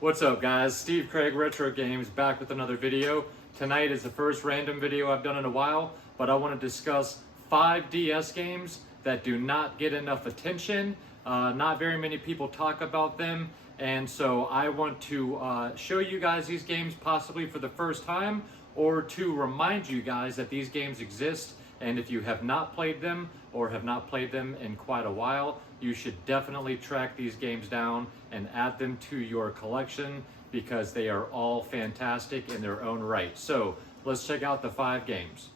What's up, guys? Steve Craig Retro Games back with another video. Tonight is the first random video I've done in a while, but I want to discuss 5 DS games that do not get enough attention. Not very many people talk about them, and so I want to show you guys these games possibly for the first time, or to remind you guys that these games exist, and if you have not played them or have not played them in quite a while, you should definitely track these games down and add them to your collection because they are all fantastic in their own right. So let's check out the 5 games.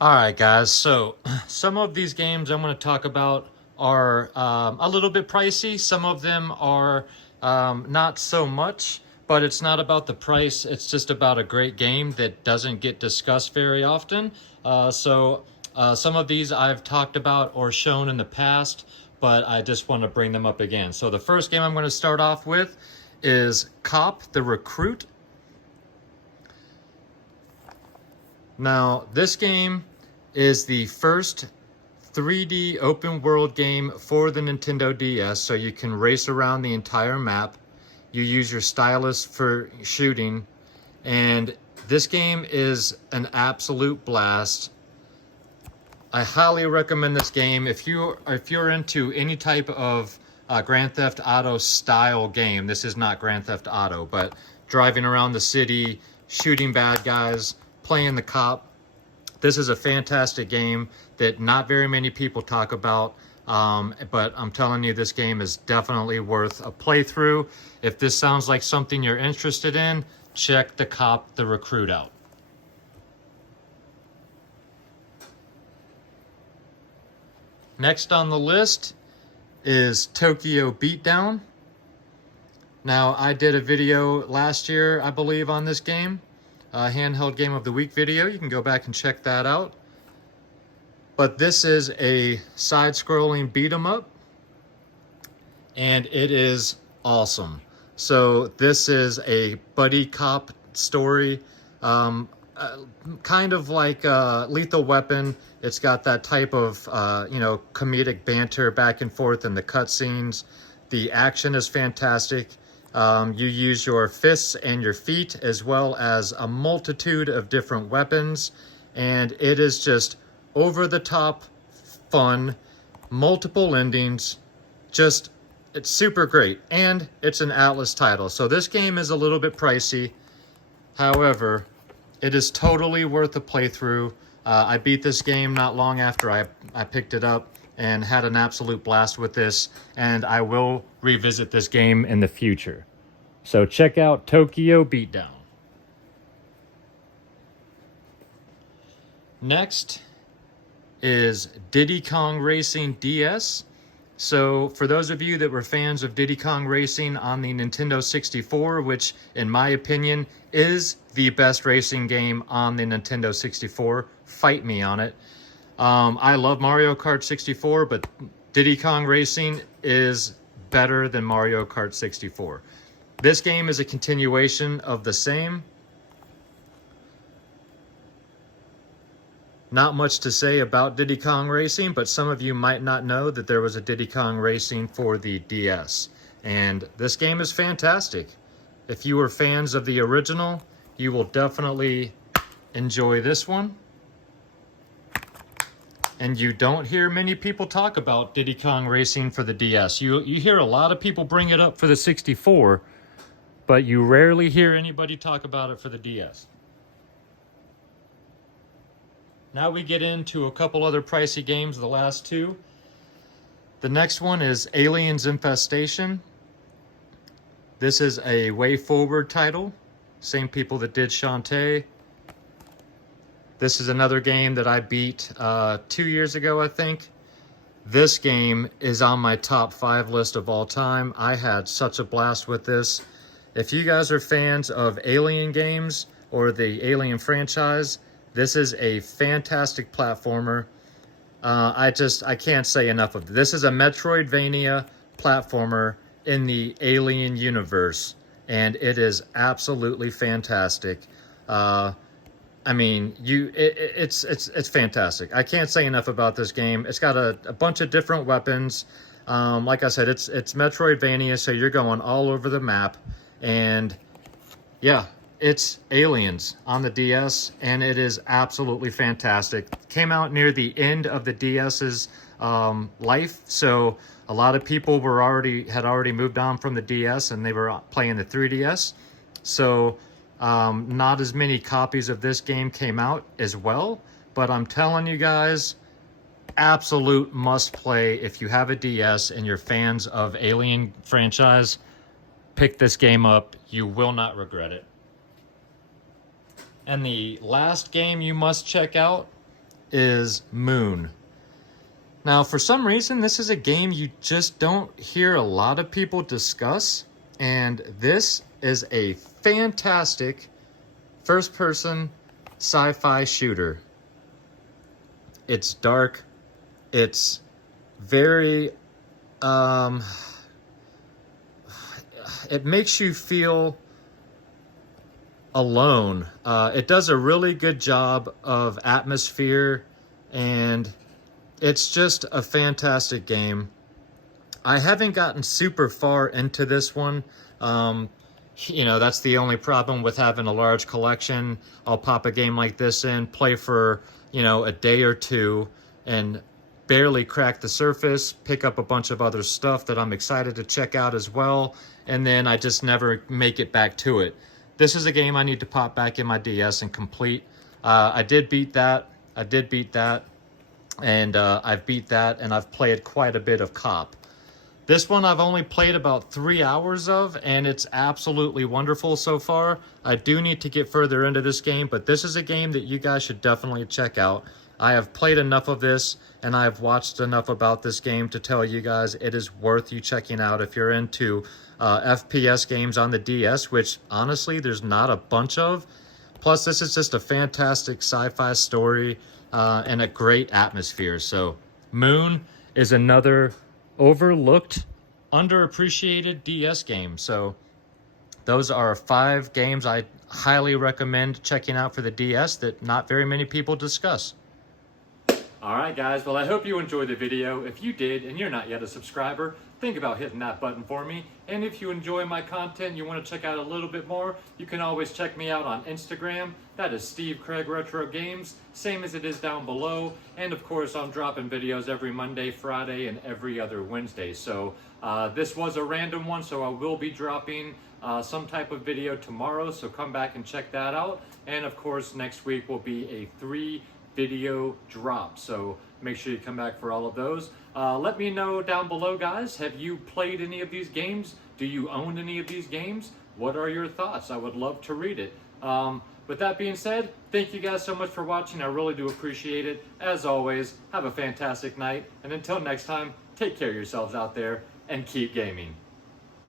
All right, guys, so some of these games I'm going to talk about are a little bit pricey. Some of them are not so much, but it's not about the price. It's just about a great game that doesn't get discussed very often. Some of these I've talked about or shown in the past, but I just want to bring them up again. So the first game I'm going to start off with is Cop the Recruit. Now, this game is the first 3D open world game for the Nintendo DS, so you can race around the entire map. You use your stylus for shooting, and this game is an absolute blast. I highly recommend this game if you're into any type of Grand Theft Auto style game. This is not Grand Theft Auto, but driving around the city, shooting bad guys, playing the cop. This is a fantastic game that not very many people talk about, but I'm telling you, this game is definitely worth a playthrough. If this sounds like something you're interested in, check the Cop the Recruit out. Next on the list is Tokyo Beatdown. Now, I did a video last year, I believe, on this game. Handheld Game of the Week video. You can go back and check that out. But this is a side-scrolling beat-em-up, and it is awesome. So this is a buddy cop story, kind of like Lethal Weapon. It's got that type of comedic banter back and forth in the cutscenes. The action is fantastic. You use your fists and your feet as well as a multitude of different weapons, and it is just over-the-top fun, multiple endings, it's super great, and it's an Atlas title. So this game is a little bit pricey. However, it is totally worth a playthrough. I beat this game not long after I picked it up and had an absolute blast with this, and I will revisit this game in the future. So check out Tokyo Beatdown. Next is Diddy Kong Racing DS. So for those of you that were fans of Diddy Kong Racing on the Nintendo 64, which in my opinion is the best racing game on the Nintendo 64, fight me on it. I love Mario Kart 64, but Diddy Kong Racing is better than Mario Kart 64. This game is a continuation of the same. Not much to say about Diddy Kong Racing, but some of you might not know that there was a Diddy Kong Racing for the DS. And this game is fantastic. If you were fans of the original, you will definitely enjoy this one. And you don't hear many people talk about Diddy Kong Racing for the DS. You hear a lot of people bring it up for the 64, but you rarely hear anybody talk about it for the DS. Now we get into a couple other pricey games, the last 2. The next one is Aliens Infestation. This is a WayForward title. Same people that did Shantae. This is another game that I beat 2 years ago, I think. This game is on my top 5 list of all time. I had such a blast with this. If you guys are fans of Alien games or the Alien franchise, this is a fantastic platformer. I can't say enough of it. This is a Metroidvania platformer in the Alien universe, and it is absolutely fantastic. I mean, it's fantastic. I can't say enough about this game. It's got a bunch of different weapons. Like I said, it's Metroidvania, so you're going all over the map. And yeah, it's Aliens on the DS, and it is absolutely fantastic. Came out near the end of the DS's life, so a lot of people had already moved on from the DS, and they were playing the 3DS. So not as many copies of this game came out as well, but I'm telling you guys, absolute must play. If you have a DS and you're fans of Alien franchise, pick this game up. You will not regret it. And the last game you must check out is Moon. Now, for some reason, this is a game you just don't hear a lot of people discuss, and this is a fantastic first-person sci-fi shooter. It's dark. It's very, it makes you feel alone. It does a really good job of atmosphere, and it's just a fantastic game. I haven't gotten super far into this one. You know, that's the only problem with having a large collection. I'll pop a game like this in, play for, you know, a day or two, and barely crack the surface, pick up a bunch of other stuff that I'm excited to check out as well, and then I just never make it back to it. This is a game I need to pop back in my DS and complete. I did beat that. And I've beat that, and I've played quite a bit of Cop. This one I've only played about 3 hours of, and it's absolutely wonderful so far. I do need to get further into this game, but this is a game that you guys should definitely check out. I have played enough of this, and I have watched enough about this game to tell you guys it is worth you checking out if you're into FPS games on the DS, which honestly there's not a bunch of. Plus, this is just a fantastic sci-fi story and a great atmosphere. So Moon is another overlooked, underappreciated DS game. So those are 5 games I highly recommend checking out for the DS that not very many people discuss. Alright guys, well I hope you enjoyed the video. If you did and you're not yet a subscriber, think about hitting that button for me. And if you enjoy my content, you want to check out a little bit more, you can always check me out on Instagram. That is Steve Craig Retro Games, same as it is down below. And of course I'm dropping videos every Monday, Friday, and every other Wednesday. So this was a random one, so I will be dropping some type of video tomorrow, so come back and check that out. And of course next week will be a 3 video drop, so make sure you come back for all of those. Let me know down below, guys, have you played any of these games? Do you own any of these games? What are your thoughts? I would love to read it. With that being said, thank you guys so much for watching. I really do appreciate it. As always, have a fantastic night, and until next time, take care of yourselves out there and keep gaming.